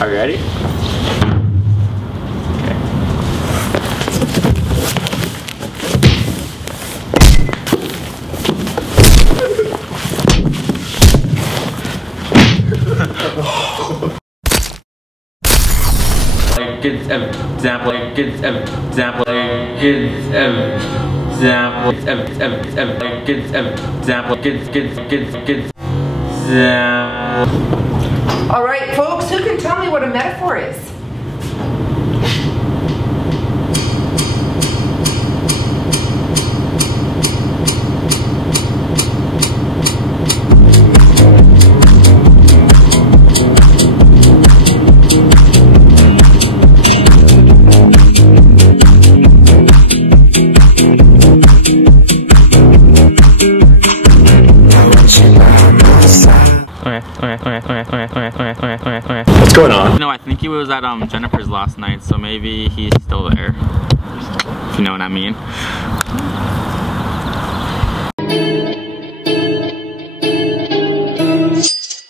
Are you ready? Good example, good example, good example, good example, good example. All right, folks, who can tell me what a metaphor is? What's going on? No, I think he was at Jennifer's last night, so maybe he's still there. If you know what I mean.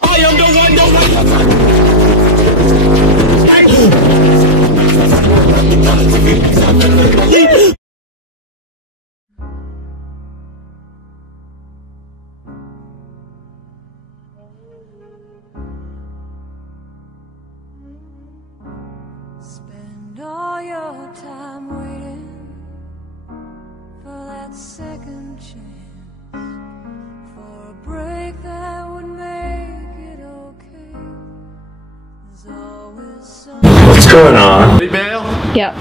I am the one. Spend all your time waiting for that second chance, for a break that would make it okay. There's always some. What's going on? Ready, bail? Yep.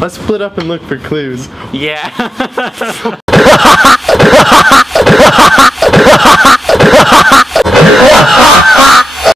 Let's split up and look for clues. Yeah.